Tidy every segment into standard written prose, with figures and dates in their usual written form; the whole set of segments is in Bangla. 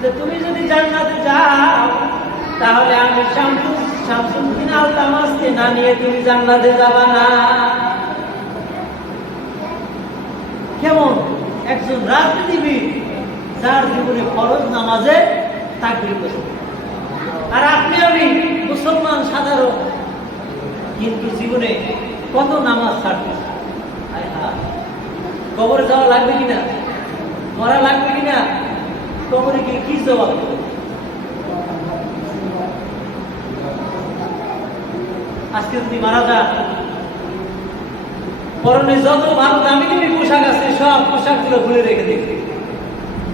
যে তুমি যদি জান্নাতে যাও তাহলে আমি শামসুদ্দিন আল তামাসকে না নিয়ে তুমি জান্নাতে যাবা না। কেমন একজন রাজনীতিবিদ যার জীবনে ফরজ নামাজে তাকবীর করছে, আর আপনি আমি মুসলমান সাধারণ, কিন্তু জীবনে কত নামাজ ছাড়তেছে। কবরে যাওয়া লাগবে কিনা, মরা লাগবে কিনা, কবরে গিয়ে কি জবাব দেবে? আজকে যদি মারা যান, পরনে যত ভালো দামি দামি পোশাক আছে সব পোশাক গুলো খুলে রেখে দেবে,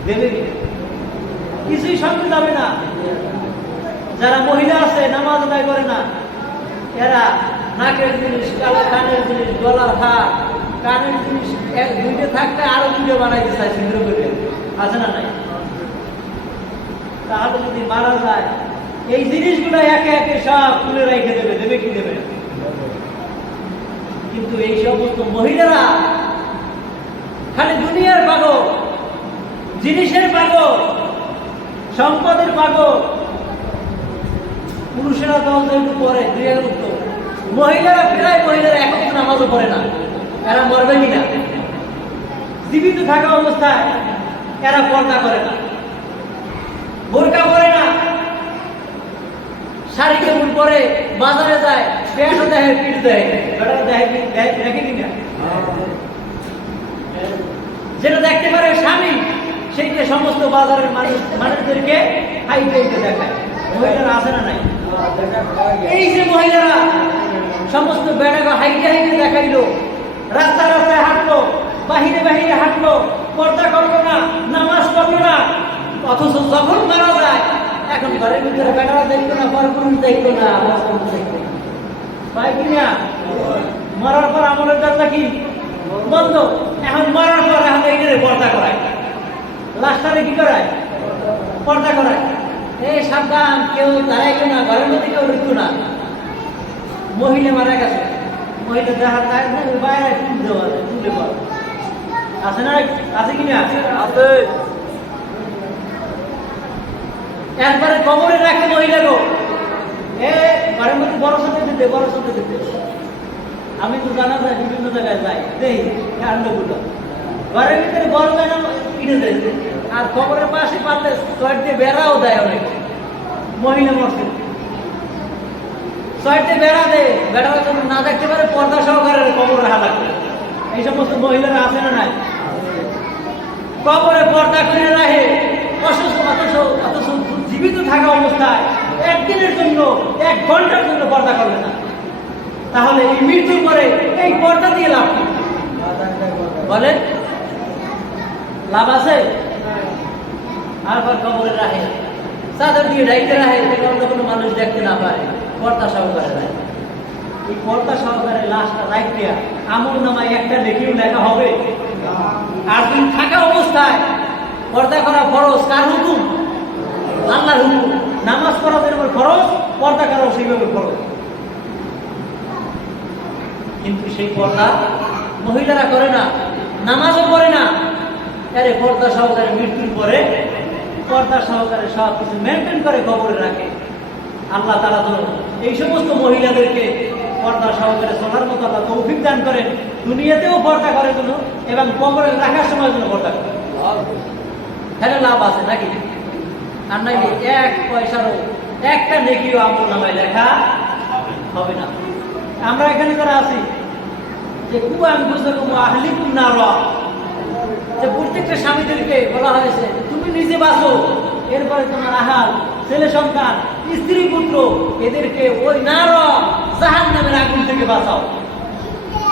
দেবে কিছুই সঙ্গে যাবে না। যারা মহিলা আছে নামাজ আদায় করে না, এরা নাকের জিনিস, কানের জিনিস, গলার হার, কানের জিনিস দুইটা থাকতে আরো দুটো বানাইতে চায়, ছিদ্র করে আছে না নাই? তাহলে যদি মারা যায় এই জিনিসগুলো একে একে সব তুলে রেখে দেবে, দেবে কি দেবে? কিন্তু এই সমস্ত মহিলারা খালি দুনিয়ার পাগল, জিনিসের পাগল, সম্পদের পাগল। পুরুষেরা তো একটু পরে, মহিলারা প্রায় মহিলারা এখন তো নামাজও পড়ে না। এরা মরবে কিনা? জীবিত থাকা অবস্থায় এরা পর্দা করে না, বোরকা পরে না, শাড়ি কেমন পরে, বাজারে যায়, পেটও দেয়, পিঠ দেয়, দেখে কিনা? যেটা দেখতে পারে স্বামী, সেইটা সমস্ত বাজারের মানুষদেরকে হাইটে দেখায়। মহিলারা আছে না নাই? এই যে মহিলারা সমস্ত বেড়াকে হাইটে হাইটে দেখাইলো, রাস্তা রাস্তায় হাঁটলো, বাহিরে বাহিরে হাঁটলো, পর্দা করলো না, নামাজ পড়লো না, অথচ যখন মারা যায় এখন ঘরের ভিতরে বেড়ারা দেখতো না, পরপুরুষ দেখতো না, ভাই কিনা? মরার পর আমলের দরজা কি বন্ধ? এখন মরার পর এখন এইটারে পর্দা করায়, লাশটারে কি করায়? পর্দা করায়। এই সাবধান, কেউ দাঁড়াইতো না, ঘরের মধ্যে কেউ ঢুকতো না। মহিলা মারা গেছে, মহিলা দেখার যায় না, বাইরে তুলে পড়ে আছে না? আছে কিনা? আছে। একবারে কবরে রাখে মহিলা গো, ঘরের মধ্যে বড় সাথে দিতে, বড় সাথে দিতে। আমি তো জানা যায় বিভিন্ন জায়গায় যাই, দেই কাণ্ডগুলো ঘরের ভিতরে বড় জায়গা কিনে দেয়, আর কবরের পাশে পারলে ছয় দিয়ে বেড়াও দেয়। অনেক মহিলা মরছে, ছয় দিয়ে বেড়া দেয়, বেড়ার জন্য না দেখতে পারে, পর্দা সহকারে কবর রাখা লাগবে। এই সমস্ত মহিলারা আছে না নাই? কবরে পর্দা করে রাখে, অসুস্থ, অথচ জীবিত থাকা অবস্থায় একদিনের জন্য, 1 ঘন্টার জন্য পর্দা করবে না। তাহলে এই মৃত্যুর পরে এই পর্দা দিয়ে লাভ কি? বলেন, লাভ আছে? আর কবরে রাখে, চাদর দিয়ে ঢাইতে রাখে, অন্য কোনো মানুষ দেখতে না পারে, পর্দা সহকারে রাখে। এই পর্দা সহকারে লাশটা রাখতে আমল নামায় একটা লেখেও লেখা হবে? আর তুমি থাকা অবস্থায় পর্দা করা ফরজ, কার হুকুম? আল্লাহর হুকুম। নামাজ পড়া যেরকম ফরজ, পর্দা করাও সেইভাবে ফরজ। কিন্তু সেই পর্দা মহিলারা করে না, নামাজও পড়ে না। আরে পর্দা সহকারে মৃত্যুর পরে পর্দা সহকারে সব কিছু মেনটেন করে কবরে রাখে। আল্লাহ তাআলা তো এই সমস্ত মহিলাদেরকে পর্দা সহকারে চলার মতো আল্লাহ তৌফিক দান করেন, দুনিয়াতেও পর্দা করার জন্য এবং কবরে রাখার সময় জন্য পর্দা করে। হ্যাঁ, লাভ আছে নাকি? আর নাকি 1 পয়সারও একটা নেকিও আমল নামায় লেখা হবে না। আমরা এখানে যারা আছি, যে যে প্রত্যেকটা স্বামীদেরকে বলা হয়েছে তুমি নিজে বাঁচো, এরপরে তোমার আহাল, ছেলে সন্তান, স্ত্রী পুত্র, এদেরকে ওই জাহান্নামের আগুন থেকে বাঁচাও।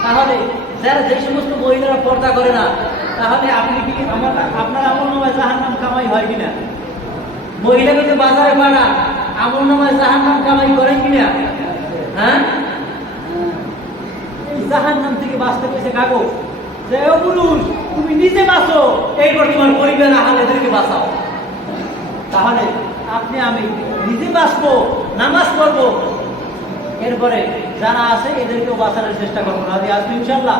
তাহলে যারা যে সমস্ত মহিলারা পর্দা করে না, তাহলে আপনি কি আপনার আমল নামায় জাহান্নাম কামাই হয় কিনা? মহিলাকে যে বাজারে পাড়া আমল নামায় জাহান্নাম কামাই করে কিনা? হ্যাঁ, এই জাহান্নাম থেকে বাঁচতে পেরেছে কাগো, যে ও পুরুষ তুমি নিজে বাঁচো, এইবার তোমার পরিবার আহাল এদেরকে বাঁচাও। তাহলে আপনি আমি নিজে বাঁচবো, নামাজ পড়বো, এরপরে যারা আছে এদেরকেও বাঁচানোর চেষ্টা করবো। রাজি আসবে ইনশাআল্লাহ?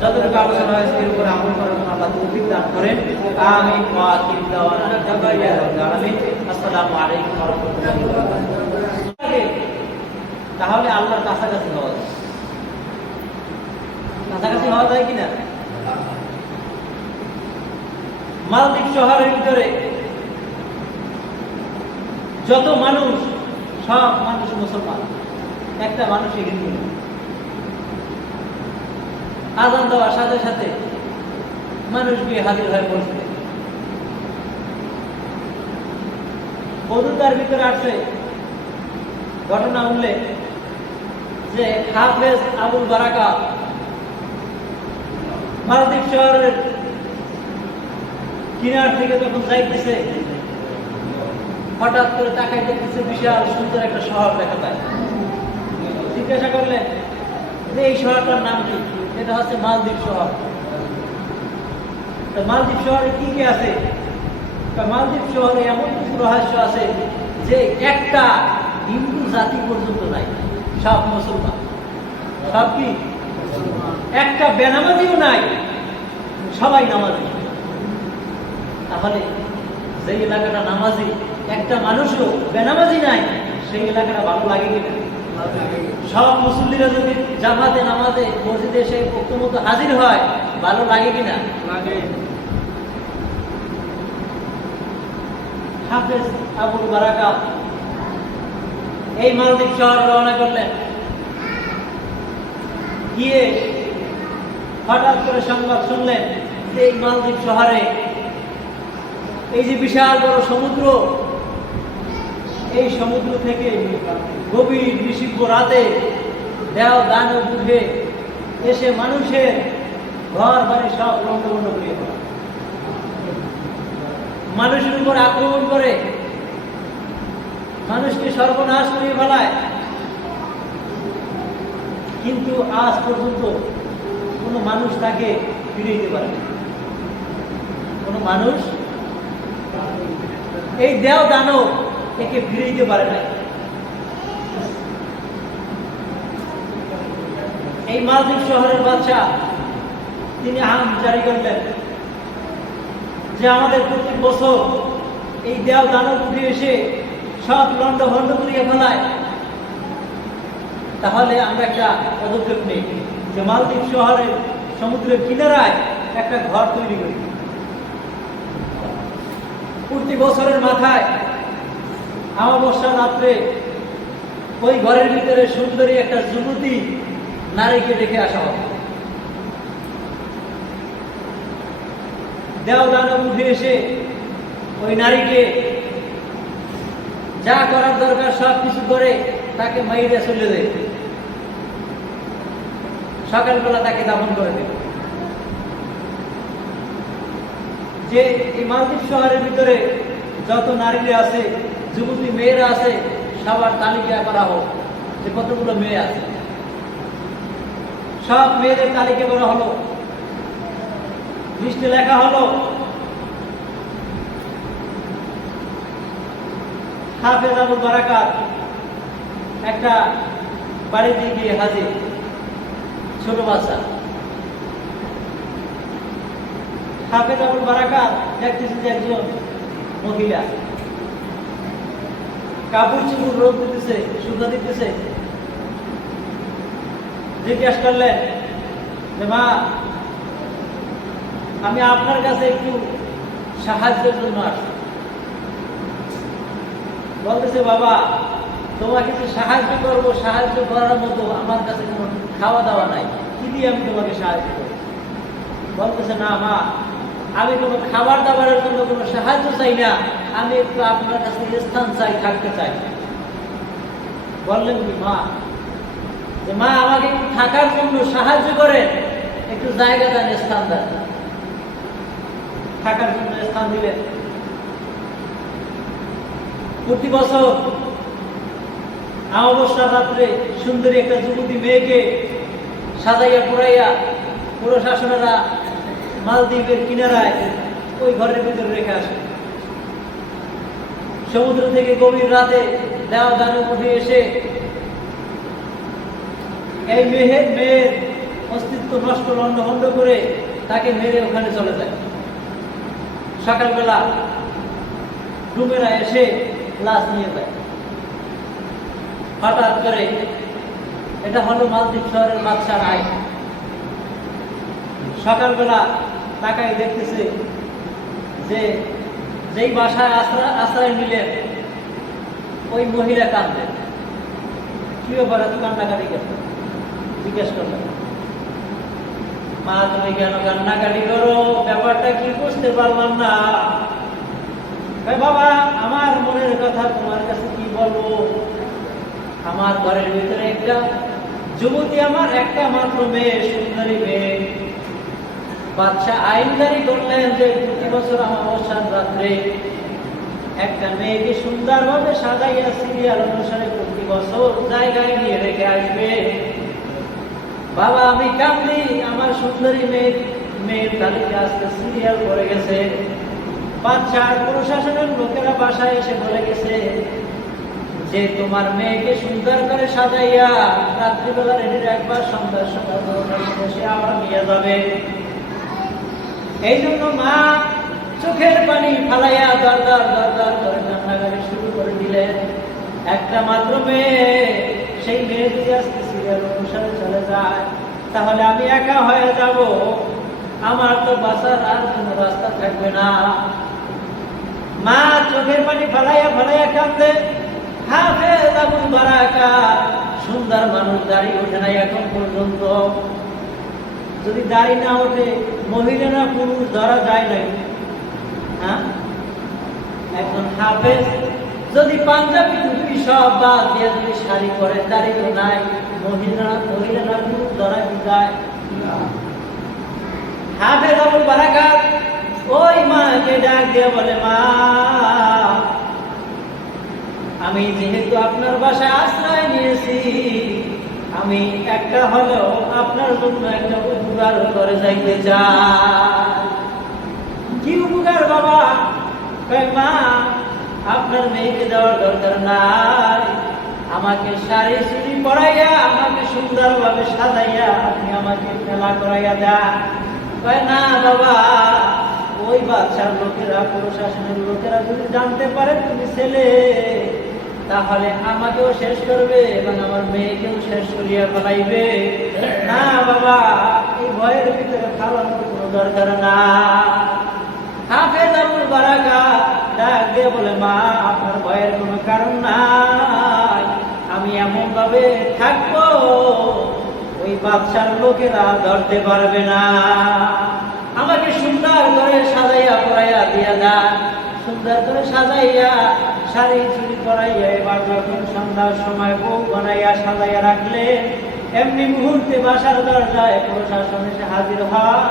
যতটুকু আলোচনা হয়েছে এর উপরে আমল করার জন্য আল্লাহ তৌফিক দান করেন। আমিন ওয়া আখির দাওয়ানা আলহামদুলিল্লাহি রাব্বিল আলামিন। আসসালামু আলাইকুম ওয়া রাহমাতুল্লাহি ওয়া বারাকাতুহু। তাহলে আল্লাহর কাছাকাছি হওয়া যায়, কাছাকাছি হওয়া যায় কিনা? মালদ্বীপ শহরের ভিতরে যত মানুষ, সব মানুষ মুসলমান, একটা মানুষ হিন্দু। আজান দেওয়ার সাথে সাথে মানুষ গিয়ে হাজির হয়ে পড়ছে। বদুতার ভিতরে আসছে ঘটনা উল্লেখ যে হাফেজ আবুল বারাকা মালদ্বীপ শহরের কিনার থেকে যখন যাইতেছে, হঠাৎ করে তাকাই দেখতেছে বিশাল সুন্দর একটা শহর দেখা যায়। জিজ্ঞাসা করলেন যে এই শহরটার নাম কি? এটা হচ্ছে মালদ্বীপ শহর। মালদ্বীপ শহরে কি কি আছে? মালদ্বীপ শহরে এমন কিছু রহস্য আছে যে একটা হিন্দু জাতি পর্যন্ত নাই, সব মুসলমান। সব কি? একটা বেনামাজিও নাই, সবাই নামাজি। তাহলে সেই এলাকাটা নামাজি, একটা মানুষও বেনামাজি নাই, সেই এলাকাটা ভালো লাগে কিনা? সব মুসল্লিরা যদি জামাতে নামাজে মসজিদে এসে বক্তব্য হাজির হয়, ভালো লাগে কিনা? হাফেজ আবুল বারাকা এই মালদ্বীপ শহর রওনা করলেন। গিয়ে হঠাৎ করে সংবাদ শুনলেন যে এই মালদ্বীপ শহরে এই যে বিশাল বড় সমুদ্র, এই সমুদ্র থেকে গভীর নিষিদ্ধ রাতে দেও দানব উঠে এসে মানুষের ঘর বাড়ি সব লন্ডভন্ড করে মানুষের উপর আক্রমণ করে, মানুষকে সর্বনাশ করে ফেলায়। কিন্তু আজ পর্যন্ত কোনো মানুষ তাকে ফিরে দিতে পারে না। কোনো মানুষ এই দেও দানব একে ফিরে দিতে পারে না। এই মালদ্বীপ শহরের বাদশা তিনি আইন জারি করলেন যে আমাদের প্রতি বছর এই দেও দানব উঠে এসে সব লন্ডভন্ড করিয়ে ফেলায়। তাহলে আমরা একটা পদক্ষেপ নেই যে মালদ্বীপ শহরের সমুদ্রের কিনারায় একটা ঘর তৈরি করি। প্রতি বছরের মাথায় অমাবস্যা রাত্রে ওই ঘরের ভিতরে সুন্দরী একটা যুবতী নারীকে দেখে আসা হবে। দেও দানব উঠে এসে ওই নারীকে যা করার দরকার সব কিছু করে তাকে মাইরে চলে দেয়। সকালবেলা তাকে দাফন করে দেবে। যে এই মালদ্বীপ শহরের ভিতরে যত নারীরা আছে, যুবতী মেয়েরা আছে, সবার তালিকা করা হোক যে কতগুলো মেয়ে আছে। সব মেয়েদের তালিকা করা হলো, লিস্টে লেখা হলো হাফেজ আবুল বারাকাত একটা বাড়িতে গিয়ে হাজির, ছোট বাচ্চা। হাফেজ আবুল বারাকাত দেখতেছেন যে একজন মহিলা কাপড় চুপড় রোদ দিতেছে, সুতা দিতেছে। জিজ্ঞাসা করলেন যে মা, আমি আপনার কাছে একটু সাহায্যের জন্য আসছি। বলতেছে বাবা, তোমাকে যে সাহায্য করবো, সাহায্য করার মতো আমার কাছে কোনো খাওয়া দাওয়া নাই, কি দিয়ে আমি তোমাকে সাহায্য করবো? বলতেছে না মা, আমি কোনো খাবার দাবারের জন্য কোনো সাহায্য চাই না, আমি একটু আপনার কাছে স্থান চাই, থাকতে চাই। বললেন কি মা, যে মা আমাকে একটু থাকার জন্য সাহায্য করেন, একটু জায়গা দেন, স্থান দেন। থাকার জন্য স্থান দিলেন। প্রতি বছর অমাবস্যা রাত্রে সুন্দরী একটা যুবতী মেয়েকে সাজাইয়া পুরাইয়া পুরো শাসনেরা মালদ্বীপের কিনারায় ওই ঘরের ভিতরে রেখে আসে। সমুদ্র থেকে গভীর রাতে দেওয়া দানব উঠে এসে এই মেয়ের অস্তিত্ব নষ্ট লন্ডভন্ড করে তাকে মেরে ওখানে চলে যায়। সকালবেলা ডুমেরা এসে লাশ নিয়ে যায়। হঠাৎ করে, এটা হলো মালদ্বীপ শহরের বাদশার আইন, সকালবেলা তাকাই দেখতেছে যে যেই বাসায় আশ্রয় নিলেন ওই মহিলা কাঁদলেন। কি ব্যাপার, এত কান্নাকাটি কেন? জিজ্ঞেস করলেন, মা তুমি কেন কান্নাকাটি করো, ব্যাপারটা কি বুঝতে পারলাম না। বাবা আমার মনের কথা তোমার কাছে কি বলবো, আমার ঘরের ভিতরে একটা যুবতী, আমার একটা মাত্র মেয়ে, সুন্দরী মেয়ে। বাদশা আইন জারি করলেন যে প্রতি বছর অমাবস্যার রাত্রে একটা মেয়েকে সুন্দরভাবে সাজাইয়া সিরিয়াল অনুসারে প্রতি বছর জায়গায় নিয়ে রেখে আসবে। বাবা আমি কাঁদলি, আমার সুন্দরী মেয়ের তালিকা আজকে সিরিয়াল করে গেছে। বাদশাহ প্রশাসনের লোকেরা বাসায় এসে বলে গেছে যে তোমার মেয়েকে সুন্দর করে সাজাইয়া রাত্রিবেলা রেডি রাখবার, সন্ধ্যার সময় সে আবার নিয়ে যাবে। এই জন্য মা চোখের পানি ফালাইয়া দরদর দরদর করে কান্নাকাটি শুরু করে দিলেন। একটা মাত্র মেয়ে, সেই মেয়ে যদি আজকে সিরিয়াল অনুসারে চলে যায় তাহলে আমি একা হয়ে যাব, আমার তো বাঁচার আর কোনো রাস্তা থাকবে না। মা চোখের পানি ফালাইয়া ফালাইয়া কাঁদে। হাফেজ আবুল বারাকাত, সুন্দর মানুষ, দাড়ি ওঠে নাই এখন পর্যন্ত। যদি দাড়ি না ওঠে মহিলা না পুরুষ ধরা যায় নাই? হ্যাঁ, একজন হাফেজ যদি পাঞ্জাবি টুপি সব বাদ দিয়ে যদি শাড়ি পরে, দাড়ি তো নাই, মহিলা না পুরুষ ধরা যায়? হাফেজ আবুল বারাকাত ওই মাকে ডাক দিয়ে বলে, মা আমি যেহেতু আপনার বাসায় আশ্রয় নিয়েছি, আমি একটা হলেও আপনার জন্য একটা উপকার করে যাইতে চাই। কি উপকার বাবা? মা আপনার মেয়েকে দেওয়ার দরকার নাই, আমাকে শাড়ি চুড়ি পরাইয়া, আমাকে সুন্দরভাবে সাজাইয়া আপনি আমাকে মেলা করাইয়া দেন। না বাবা, ওই বাদশার লোকেরা, প্রশাসনের লোকেরা যদি জানতে পারে তুমি ছেলে, তাহলে আমাকেও শেষ করবে এবং আমার মেয়েকেও শেষ করিয়া ফেলাইবে। না বাবা, এই ভয়ের ভিতরে খাওয়ানোর কোনো দরকার না। হাফেজ আবুল বারাকাত ডাক দিয়ে বলে, মা আপনার ভয়ের কোনো কারণ নাই, আমি এমন ভাবে থাকবো ওই বাদশার লোকেরা ধরতে পারবে না। আমাকে সুন্দর করে সাজাইয়া পরাইয়া দিয়া দেন, সুন্দর করে সাজাইয়া শাড়ি চুড়ি পরাইয়া এবার যখন সন্ধ্যার সময় বউ বানাইয়া সাজাইয়া রাখলে, এমনি মুহূর্তে বাসার দরজায় প্রশাসন এসে হাজির হয়।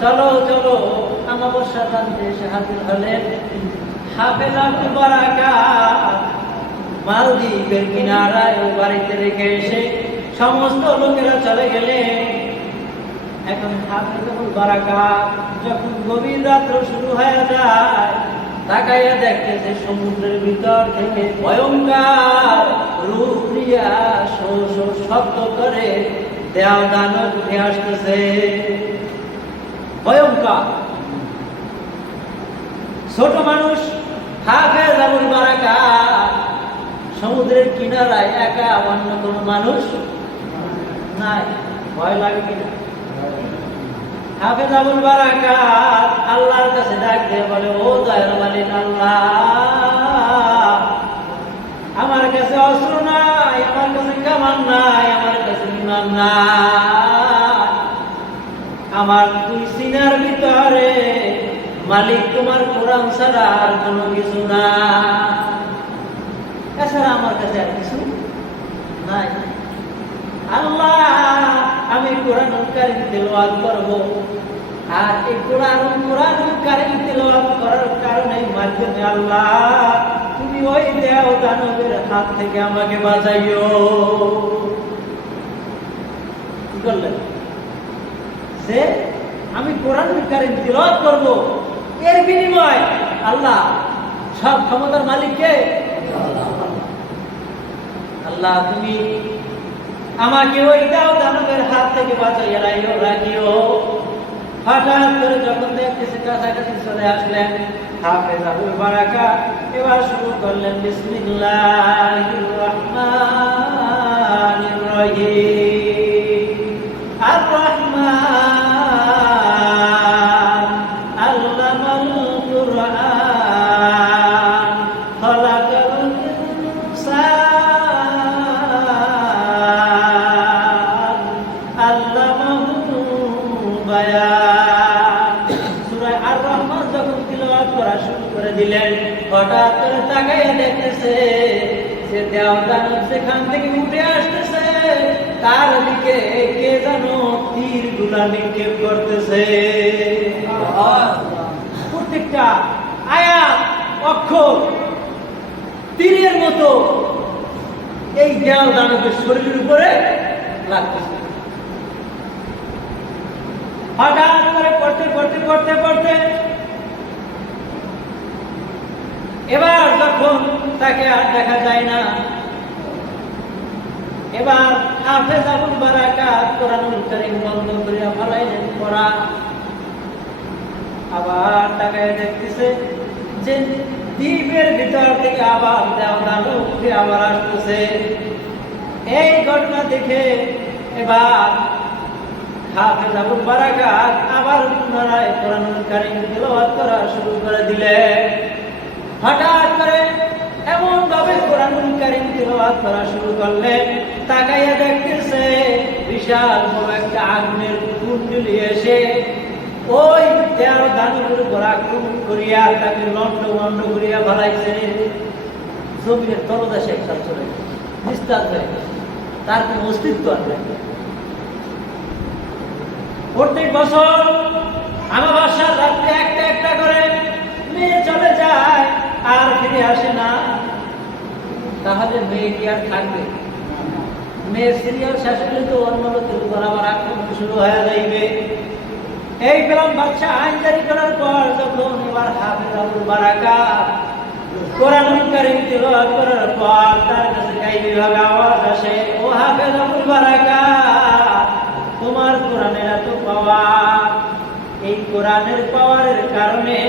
চলো চলো, অমাবস্যা জানতে এসে হাজির হলেন হাফেজ আবুল বারাকাত। মালদ্বীপের কিনারায় ওই বাড়িতে রেখে এসে সমস্ত লোকেরা চলে গেলেন। এখন হাফেজ আবুল বারাকাত যখন গভীর রাত্র শুরু হয়ে যায়, তাকাইয়া দেখতেছে সমুদ্রের ভিতর থেকে ভয়ঙ্কর রূপ দিয়া শব্দ করে দেওয়া দানব উঠে আসতেছে। ভয়ঙ্কর ছোট মানুষ হাফেজ আবুল বারাকাত সমুদ্রের কিনারায় একা, অন্য কোন মানুষ নাই। ভয় লাগে কিনা? হাফেজ আবুল বারাকাত আল্লাহর কাছে ডাক দিয়ে বলে, ও দয়ার মালিক আল্লাহ, আমার কাছে অস্ত্র নাই, আমার কাছে কামান নাই, আমার কাছে ইমান নাই, আমার দুই সিনার ভিতরে মালিক তোমার কোরআন ছাড়া আর কোনো কিছু না, এছাড়া আমার কাছে আর কিছু নাই। আল্লাহ আমি কোরআন কারীম তেলাওয়াত করব, আর এই কোরআন কারীম তেলাওয়াত করার কারণে মাধ্যমে আল্লাহ তুমি ওই দেও দানবের হাত থেকে আমাকে বাঁচাইও। কি করলেন? যে আমি কোরআন কারীম তেলাওয়াত করব, এর বিনিময় আল্লাহ সব ক্ষমতার মালিককে আল্লাহ তুমি আমাকে ওই দাও দানবের হাত থেকে বাঁচাইয়া রাখিও। হঠাৎ করে যখন দেখতেছে কাছাকাছি চলে আসলেন হাফেজ আবুল বারাকা, এবার শুরু করলেন বিসমিল্লাহির রহমানির রহিম। আর রহমান আল্লামাল কুরআন খালাকাল ইনসান আল্লামাহু বায়ান। সূরা আর রহমান যখন তিলাওয়াত করা শুরু করে দিলেন, হঠাৎ করে তাকাইয়া দেখতেছে যে দেওদানব সেখান থেকে উঠে আসতেছে, তার দিকে কে যেন তীর গুলা নিক্ষেপ করতেছে। প্রত্যেকটা আয়াত অক্ষর তীরের মতো এই দেওদানবের শরীরের উপরে লাগতেছে। হঠাৎ করে পড়তে পড়তে পড়তে পড়তে এবার যখন তাকে আর দেখা যায় না, এবার হাফেজ আবুল বারাকাত কোরআনুল কারীম বন্ধ করিয়া ফেলাইলেন পড়া। আবার তাকায় দেখতেছে যে দ্বীপের ভিতর থেকে আবার দেওদানব উঠে আবার আসতেছে। এই ঘটনা দেখে এবার হাফেজ আবুল বারাকাত আবার পুনরায় কোরআনুল কারীম তেলাওয়াত করা শুরু করে দিলেন। হঠাৎ করে এমন ভাবে কোরআনুল কারীম তেলাওয়াত করা শুরু করলেন, তাকাইয়া দেখতেছে বিশাল বড় একটা আগুনের কুণ্ডলী এসে ওই দেওদানবের উপর আক্রমণ করিয়া তাকে লন্ড করিয়া ফেলাইছে। জমিনের তলদেশে একটা চলে নিস্তার হয়ে গেছে, তার কোনো অস্তিত্ব আর নেই। প্রত্যেক বছর আমাবস্যার রাত্রে একটা একটা করে মেয়ে চলে যায় আর ফিরে আসে না। তাহলে মেয়ে কি আর থাকবে? মেয়ের সিরিয়াল শেষ হলে তো অন্য লোকের উপর আবার আক্রমণ শুরু হয়ে যাইবে। এই পেলাম বাদশা আইন জারি করার পর যখন এবার হাফেজ আবুল বারাকাত কোরআনুল কারীম তেলাওয়াত করার পর তার কাছে গাইবি ভাবে আওয়াজ আসে, ও হাফেজ আবুল বারাকাত, তোমার কোরআনের এত পাওয়ার, এই কোরআনের পাওয়ারের কারণে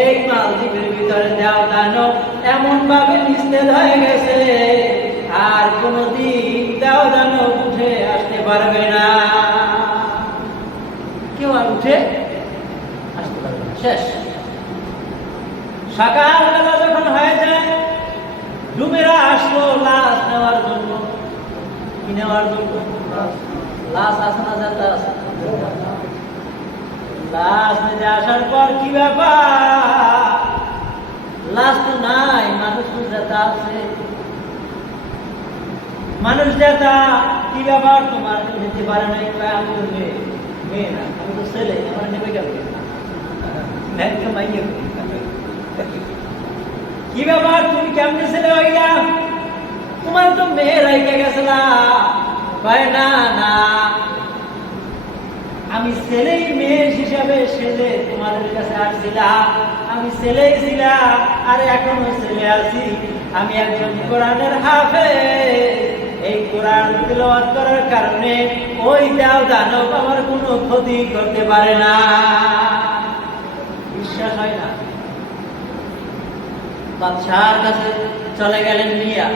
এই মালদ্বীপের ভিতরে দেওদানব এমন ভাবে নিস্তেজ হয়ে গেছে, আর কোনদিন দেওদানব উঠে আসতে পারবে না। কেউ আর উঠে আসতে পারবে না, শেষ। সকালবেলা যখন হয়ে যায়, ডুমেরা আসলো লাশ নেওয়ার জন্য। কি নেওয়ার জন্য? লাশ আসে না, যাতে আসে লাশ নিতে আসার পর কি ব্যাপার? লাশ তো নাই, মানুষ যেটা আছে। মানুষ যেটা কি ব্যাপার? তোমার নিতে পারে নাই? আমি তো মেয়ে, মেয়ে না, আমি তো ছেলে, আমার নেবে গেল কি ব্যাপার? তুমি কেমনে ছেলে হইয়া? তোমার তো মেয়ে রাইকে গেছিলা। না না, আমি ছেলেই মেয়ে হিসাবে সেজে তোমাদের কাছে আসছিলাম। আমি ছেলেই ছিলাম আর এখনো ছেলে আছি। আমি একজন কোরআনের হাফেজ। এই কোরআন তেলাওয়াত করার কারণে ওই দেওদানব আমার কোনো ক্ষতি করতে পারে না। বিশ্বাস হয় না? বাদশার কাছে চলে গেলেন মিয়া,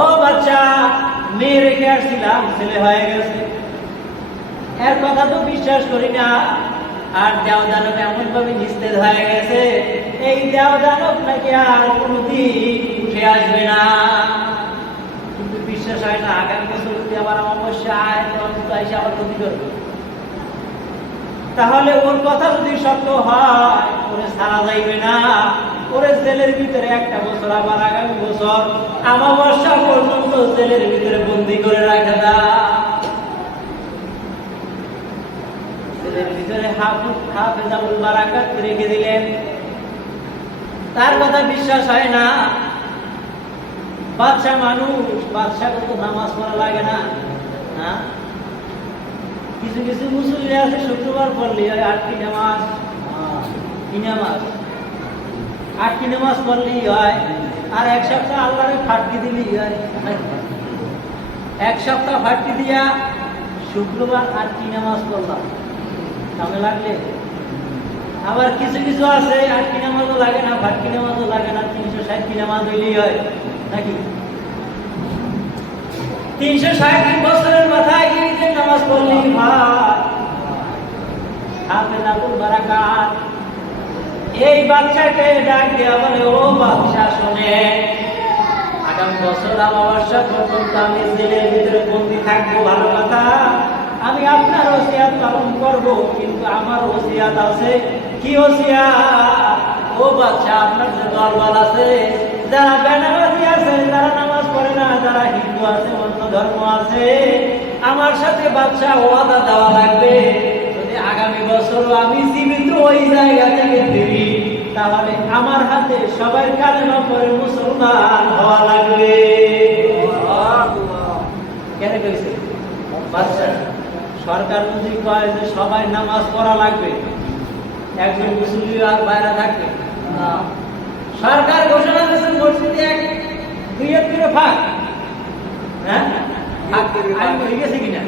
ও বাচ্চা, মেয়ে রেখে আসছিলাম, ছেলে হয়ে গেছে। এর কথা তো বিশ্বাস করি না। আর দেওদানব এমন ভাবে নিস্তেজ হয়ে গেছে, এই দেওদানব নাকি আর কোনদিন উঠে আসবে না। কিন্তু বিশ্বাস হয় না। আগামী বছর যদি আবার অমাবস্যা আয়, তখন তো এসে আবার ক্ষতি করবে। তাহলে ওর কথা যদি সত্য হয়, ওরে ছাড়া যাইবে না। ওরে জেলের ভিতরে একটা বছর, আবার আগামী বছর আমাবস্যা পর্যন্ত জেলের ভিতরে বন্দি করে রাখা যায়। জেলের ভিতরে হাফেজ আবুল বারাকাত রেখে দিলেন। তার কথা বিশ্বাস হয় না। বাদশা মানুষ, বাদশাকে তো নামাজ পড়া লাগে না। হ্যাঁ, কিছু কিছু মুসল্লি আছে শুক্রবার পড়লি হয় 8টি নামাজ, কি নামাজ 8টি নামাজ পড়লেই হয়। আর এক সপ্তাহ আল্লাহরে ফাটকি দিলি, এক সপ্তাহ ফাটকি দিয়া শুক্রবার আর কি নামাজ পড়লাম, কামে লাগলে? আবার কিছু কিছু আছে আর কি নামাজও লাগে না, ফাটকি নামাজও লাগে না, 360 নামাজ হইলেই হয় নাকি? 360 বছরের মাথায় ঈদের নামাজ পড়লি হাফেজাতুল বারাকাত। এই বাচ্চাকে ডাক দিয়া বলে, ও বাচ্চা শোনে, আগামী বছর অমাবস্যা পর্যন্ত আমি জেলের ভিতরে বন্দী থাকবো, ভালো কথা। আমি আপনার ওসিয়াত পালন করব, কিন্তু আমার ওসিয়াত আছে। কি ওসিয়াত? ও বাচ্চা, আপনার যে দলবল আছে, যারা বেনামাজি আছে, যারা নামাজ পড়ে না, যারা হিন্দু আছে, অন্য ধর্ম আছে, আমার সাথে বাচ্চা ওয়াদা দেওয়া লাগবে, যদি আগামী বছর আমি জীবিত ওই জায়গা থেকে ফিরি, তাহলে আমার হাতে সবাই কালেমা পড়ে মুসলমান হওয়া লাগবে। কেন কইছে? বাচ্চা সরকার যদি কয় যে সবাই নামাজ পড়া লাগবে, একজন মুসলিম আর বাইরে থাকবে না। সরকার ঘোষণা দিয়েছেন মসজিদে এক দুই এক করে ফাঁক, হ্যাঁ হয়ে গেছে কিনা?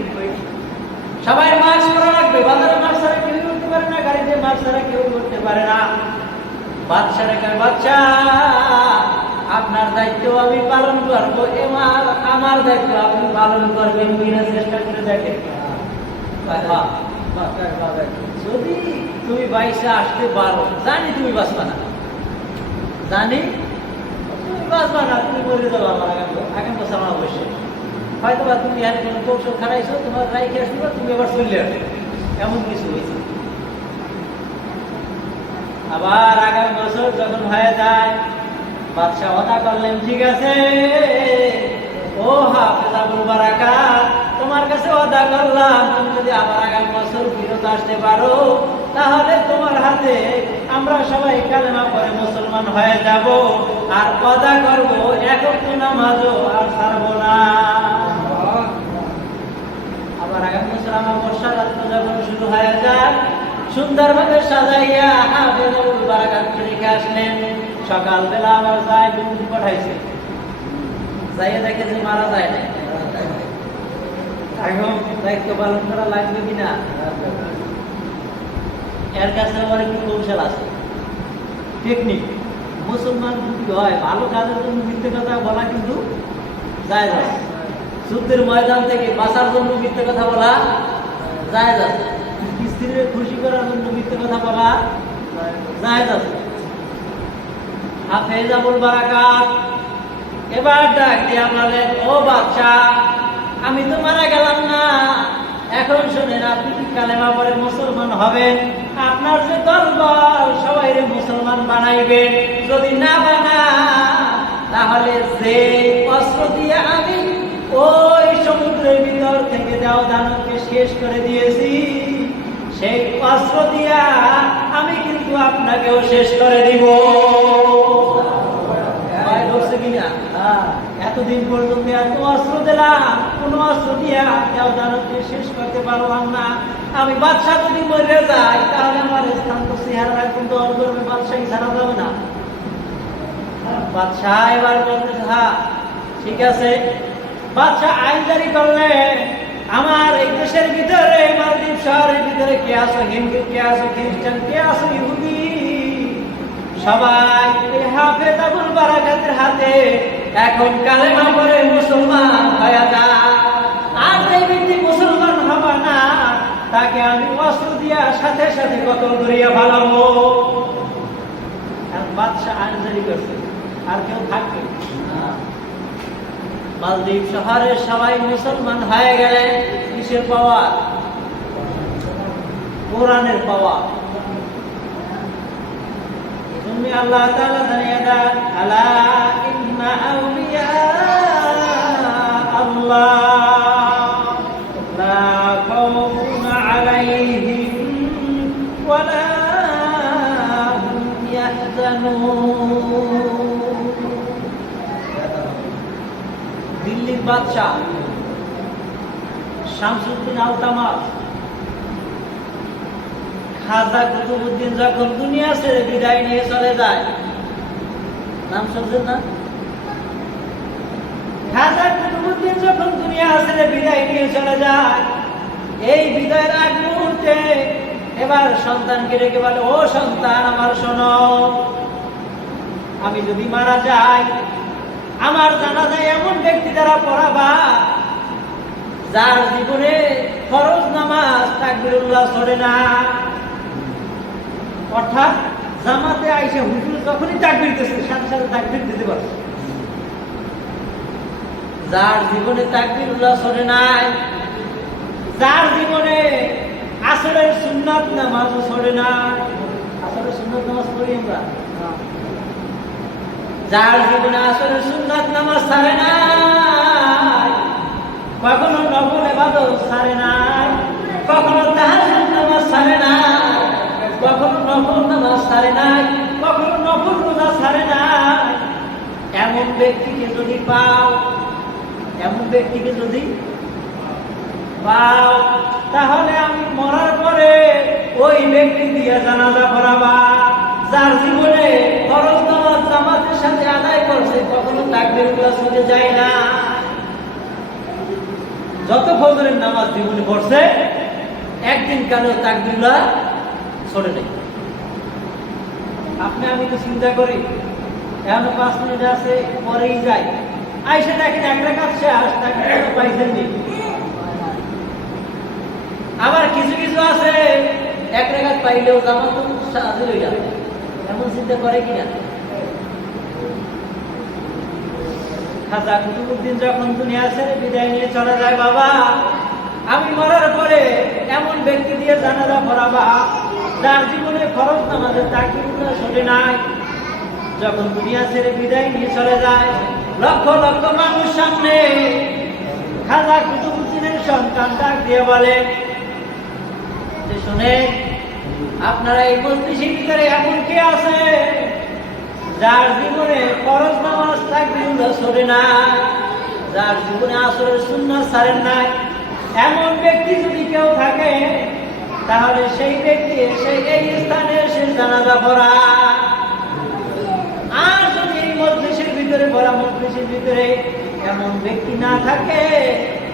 সবাই মাস্ক পরা লাগবে, বাজারে মাস্ক ছাড়া কেউ করতে পারে না, গাড়িতে মাস্ক ছাড়া কেউ করতে পারে না। বাচ্চারা কয়, বাচ্চা আপনার দায়িত্ব আমি পালন করবো, আমার দায়িত্ব আপনি পালন করবেন কিনা চেষ্টা করে দেখেন। যদি তুমি বাইশে আসতে পারো, জানি তুমি বাঁচবা না, জানি তুমি বাঁচবা না, তুমি মরে যাবো আমার আগাম বছর আমার অবশ্যই। হয়তো বা তুমি আর কোনো কৌশল খারাইছো, তোমার রাইখে আসবে, তুমি এবার চললে আসবে, এমন কিছু হয়েছে। আবার আগামী বছর যখন হয়ে যায়, বাদশা ওয়াদা করলেন, ঠিক আছে ও হাফেজাতুল বারাকাত, তোমার কাছে ওয়াদা করলাম, তুমি যদি আবার আগামী বছর ফিরত আসতে পারো, তাহলে তোমার হাতে আমরা সবাই কালেমা পড়ে মুসলমান হয়ে যাব, আর ওয়াদা করবো এক ওয়াক্ত নামাজও আর ছাড়বো না। আবার আগামী বছর আমার বর্ষা রাত্র যখন শুরু হয়ে যায়, সুন্দরভাবে সাজাইয়া হাফেজাতুল বারাকাত রেখে আসলেন। সকালবেলা আবার যায় দুধ পাঠাইছে, যাইয়া দেখে যে মারা যায় না। এখন দায়িত্ব পালন করা লাগবে কিনা? এর কাছে আমার একটু কৌশল আছে, টেকনিক। মুসলমান যদি হয়, ভালো কাজের জন্য মিথ্যে কথা বলা কিন্তু যায় যায়। যুদ্ধের ময়দান থেকে বাঁচার জন্য মিথ্যে কথা বলা যায় যায়। স্ত্রীর খুশি করার জন্য মিথ্যে কথা বলা যায় যায়। হাফেজাতুল বারাকাত এবার ডাক দিয়া বলেন, ও বাচ্চা, আমি তো মারা গেলাম না, এখন শুনেন, আপনি কালেমা পড়ে মুসলমান হবেন, আপনার যে দলবল সবাই মুসলমান বানাইবেন। যদি না বানা, তাহলে যে অস্ত্র দিয়ে আমি ওই সমুদ্রের ভিতর থেকে যাও দানবকে শেষ করে দিয়েছি, সেই অস্ত্র দিয়া আমি কিন্তু আপনাকেও শেষ করে দিব। এতদিন পর্যন্ত এত অস্ত্র দিলাম, কোন অস্ত্র দিয়া কেউ দানবকে শেষ করতে পারলাম না। আমি বাদশা যদি মরে যাই, তাহলে আমার স্থান তো চেহারা কিন্তু অর্জনের বাদশাহী ছাড়া যাবে না। বাদশা এবার বলতেছে, হ্যাঁ ঠিক আছে। বাদশা আইন জারি করলে, আমার এই দেশের ভিতরে, মালদ্বীপ শহরের ভিতরে কে আছো হিন্দু, কে আছো খ্রিস্টান, কে আছো ইহুদি, সবাই এই হাফেজাতুল বারাকাতের হাতে এখন কালেমা পড়ে মুসলমান হয়ে যায়। আর যে ব্যক্তি মুসলমান হবে না, তাকে আমি অস্ত্র দিয়া সাথে সাথে কতল করিয়া ভালাবো। বাদশা আইন জারি করছে, আর কেউ থাকবে না। মালদ্বীপ শহরের সবাই মুসলমান হয়ে গেলে, কিসের পাওয়ার? কোরআনের পাওয়ার। তুমি আল্লাহ তাআলা জানিয়ে দেন, আলা ইন্না আউলিয়া আল্লাহ লা খাউফুন আলাইহিম ওয়া লা হুম ইয়াহজানুন। দিল্লির বাদশা শামসুদ্দিন আলতামাস খাজা কুতুবউদ্দিন যখন দুনিয়া ছেড়ে বিদায় নিয়ে চলে যায়, নাম শুনছেন না? খাজা কুতুবউদ্দিন যখন দুনিয়া ছেড়ে বিদায় নিয়ে চলে যায়, এই বিদায়ের আগ মুহূর্তে এবার সন্তানকে রেখে বলে, ও সন্তান আমার শোনো, আমি যদি মারা যাই আমার জানাজায় এমন ব্যক্তি দ্বারা পড়াবা যার জীবনে ফরজ নামাজ তাকবীরুল্লাহ ছড়ে না। অর্থাৎ জামাতে আইসা হুজুর যখনই তাকবীর দিতেছে সাথে সাথে তাকবীর দিতে পারছে। যার জীবনে তাকবীরুল্লাহ ছড়ে নাই, যার জীবনে আসরের সুন্নাত নামাজও ছড়ে না। আসরের সুন্নাত নামাজ পড়ি আমরা, যার জীবনে আসরের সুন্নাত নামাজ ছাড়ে নাই, কখনো নফল ইবাদত ছাড়ে নাই, কখনো তাহাজ্জুদ নামাজ ছাড়ে নাই, কখনো নফল নামাজ ছাড়ে নাই, কখনো নফল রোজা ছাড়ে নাই, এমন ব্যক্তিকে যদি পাও, এমন ব্যক্তিকে যদি পাও, তাহলে আমি মরার পরে ওই ব্যক্তি দিয়ে জানাজা পড়াবা যার জীবনে ফরজ নামাজ জামাতের সাথে আদায় করছে, কখনো তাকবীরুল্লাহ ছুটে যায় না। যত ফজরের নামাজ জীবনে পড়ছে একদিন কালেও তাকবীরুল্লাহ ছড়ে নেই। আপনি আমি তো চিন্তা করি এখন 5 মিনিট আছে পরেই যাই, আইসা দেখেন এক রাকাত শেষ, তাকবীরুল্লাহ পাইছেন নি। আবার কিছু কিছু আছে এক রাকাত পাইলেও জামাত সাথে হয়ে যাবে, এমন চিন্তা করে কিনা। খাজা কুতুবউদ্দিন যখন দুনিয়া ছেড়ে বিদায় নিয়ে চলে যায়, বাবা আমি মরার পরে এমন ব্যক্তি দিয়ে জানাজা পড়াবা যার জীবনে ফরজ নামাজের তাকবীরুল্লাহ ছড়ে নাই। যখন দুনিয়া ছেড়ে বিদায় নিয়ে চলে যায়, লক্ষ লক্ষ মানুষ সামনে খাজা কুতুবউদ্দিনের সন্তান ডাক দিয়ে বলে যে, শুনে আপনারা এই মজলিসের ভিতরে এমন কে আছে যার জীবনে ফরজ নামাজ তাকবীরুল্লাহ ছড়ে না, যার জীবনে আসরের সুন্নাত ছাড়েন নাই, এমন ব্যক্তি যদি কেউ থাকে তাহলে সেই ব্যক্তি সেই এই স্থানে এসে জানাজা পড়া। আর যদি এই মজলিসের ভিতরে বলা মজলিসের ভিতরে এমন ব্যক্তি না থাকে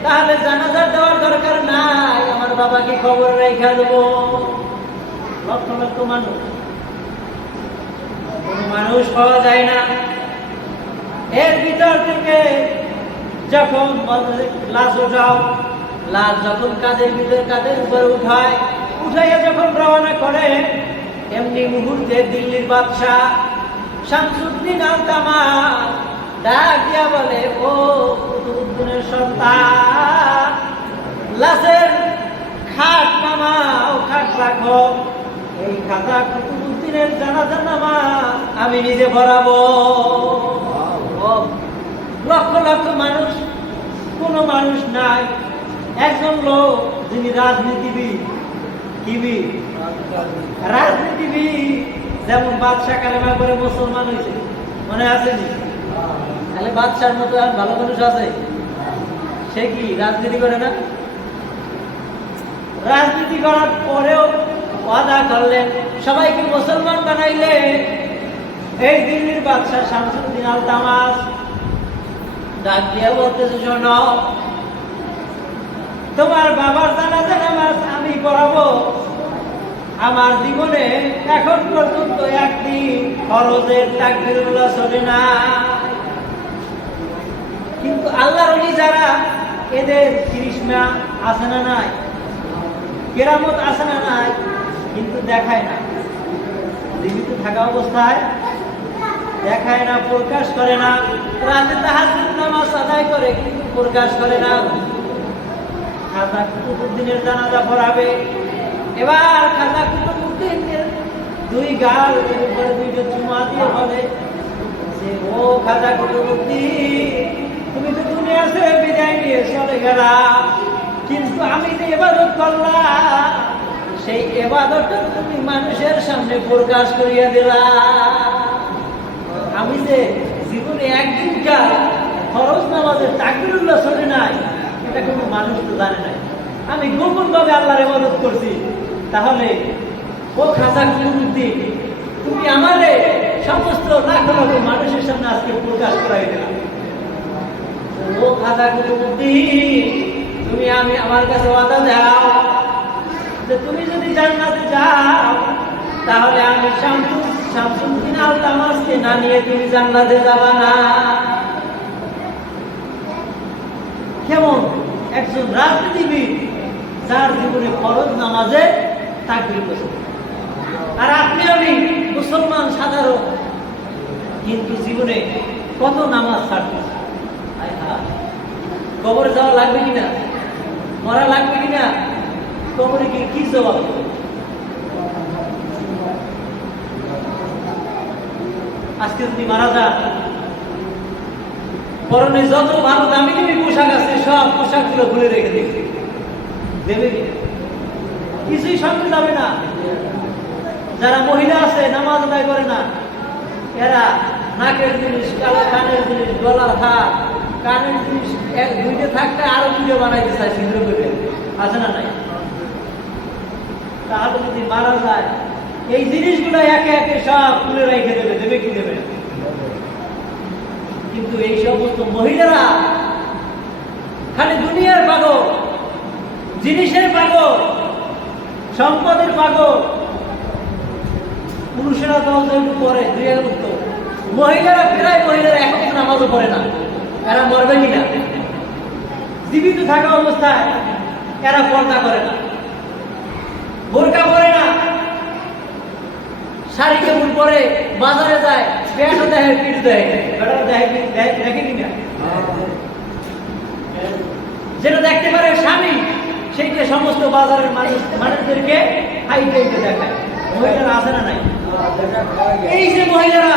তাহলে জানাজা দেওয়ার দরকার নাই, আমার বাবাকে খবর রেখে দেবো। লক্ষ লক্ষ মানুষ, কোন মানুষ পাওয়া যায় না। এর ভিতর থেকে যখন লাশ উঠাও, লাশ যখন কাঁধের ভিতরে কাঁধের উপরে উঠায়, উঠাইয়া যখন রওনা করে, এমনি মুহূর্তে দিল্লির বাদশাহ শামসুদ্দিন আল-তামাম ডাক দিয়া বলে, ও কুতুবউদ্দিনের সন্তান, লাশের খাট নামাও, খাট রাখো, এই খাজা কুতুবউদ্দিনের জানাজার নামাজ আমি নিজে পড়াবো। লক্ষ লক্ষ মানুষ, কোন মানুষ নাই, একজন লোক যিনি রাজনীতিবিদ, রাজনীতিবিদ, যেমন বাদশাহ কালেমা করে মুসলমান হয়েছে, মনে আছে নি? তাহলে বাদশার মতো আর ভালো মানুষ আছে? সে কি রাজনীতি করে না? রাজনীতি করার পরেও ওয়াদা করলেন, সবাইকে মুসলমান বানাইলে। এই দিল্লির বাদশাহ শামসুদ্দিন আল-তামাম ডাক দিয়ে বলতেছে, শোনো, তোমার বাবার জানাজা নামাজ আমি পড়াবো। আমার জীবনে এখন পর্যন্ত একদিন ফরজের তাকবীরুল্লাহ ছড়ে না, কিন্তু আল্লাহর ওলি যারা, এদের কৃষ্ণা আছে না নাই, কেরামত আছে না নাই, কিন্তু দেখায় না। জীবিত থাকা অবস্থায় দেখায় না, প্রকাশ করে না। রাতে তাহাজ্জুদ নামাজ আদায় করে কিন্তু প্রকাশ করে না। খাজা কুতুবউদ্দিনের জানাজা পড়াবে। এবার খাজা কুতুবউদ্দিনের দুই গাল উপরে দুইটা চুমা দিয়ে বলে যে, ও খাজা কুতুবউদ্দিন, তুমি তো দুনিয়া ছেড়ে বিদায় নিয়ে চলে গেলা, কিন্তু আমি যে ইবাদত করলাম সেই ইবাদতটা তুমি মানুষের সামনে প্রকাশ করিয়া দিলা। আমি যে জীবনে একদিনকার ফরজ নামাজের তাকবীরুল্লাহ ছড়ে নাই, এটা কোনো মানুষ তো জানে নাই। আমি গোপন ভাবে আল্লাহর ইবাদত করছি। তাহলে ও খাজা কুতুবউদ্দিন, তুমি আমারে সমস্ত লাখ লাখ মানুষের সামনে আজকে প্রকাশ করাই দিলা। ও খাজা কুতুবউদ্দিন, তুমি আমার কাছে ওয়াদা দাও যে তুমি যদি জান্নাতে যাও তাহলে আমি শামসুদ্দিন আল তামাসকে না নিয়ে তুমি জান্নাতে যাবা না। কেমন একজন রাজনীতিবিদ যার জীবনে ফরজ নামাজে তাকবীর করছে, আর আপনি আমি মুসলমান সাধারণ কিন্তু জীবনে কত নামাজ ছাড়ছে। কবরে যাওয়া লাগবে কিনা, মরা লাগবে কিনা, কবরে গিয়ে কি জবাব দেবে? আজকে যদি মারা যান, পরনে যত ভালো দামি দামি পোশাক আছে সব পোশাক গুলো খুলে রেখে দেবে কিনা? কিছুই সঙ্গে যাবে না। যারা মহিলা আছে নামাজ আদায় করে না, এরা নাকের জিনিস, কানের জিনিস, গলার হাত, কানের জিনিস দুইটা থাকতে আরো ভিডিও বানাইতে চায় সিঁদুর করে, আছে না নাই? তাহলে যদি মারা যায় এই জিনিসগুলো একে একে সব খুলে রেখে দেবে কি দেবে? কিন্তু এই সমস্ত মহিলারা খালি দুনিয়ার পাগল, জিনিসের পাগল, সম্পদের পাগল। পুরুষেরা তো পরে দুই উত্তর, মহিলারা মহিলারা এখন নামাজও পড়ে না। এরা মরবে কিনা? জীবিত থাকা অবস্থায় এরা পর্দা করে না, বোরকা পরে না, শাড়ি কেমন পরে, বাজারে যায় পেটও দেখে, পিঠ দেখে, দেখে কিনা? যেটা দেখতে পারে স্বামী সেইটা সমস্ত বাজারের মানুষদেরকে হাইটে দেখায়। মহিলারা আছে না নাই? এই যে মহিলারা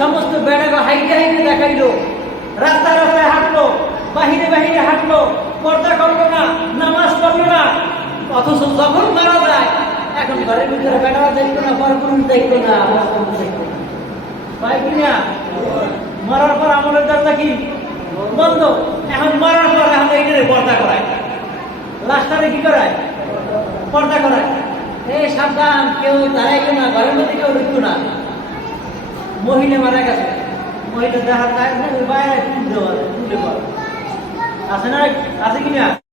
সমস্ত বেড়াকে হাইটে দেখাইলো, রাস্তায় রাস্তায় হাঁটলো, বাহিরে বাহিরে হাঁটলো, পর্দা করলো না, নামাজ পড়লো না, অথচ যখন মারা যায় এখন ঘরের ভিতরে বেড়ারা দেখলো না, পরপুরুষ দেখলো না, কিনা? মরার পর আমলের দরজা কি বন্ধ? এখন মরার পর এখন এইটারে পর্দা করায়, লাশটারে কি করায়? পর্দা করায়। এই সাবধান, কেউ দাঁড়াইতো না, ঘরের মধ্যে কেউ ঢুকতো না। মহিলা মারা গেছে, মহিলা দেখার বাইরে তুলে আছে না? আছে কিনা?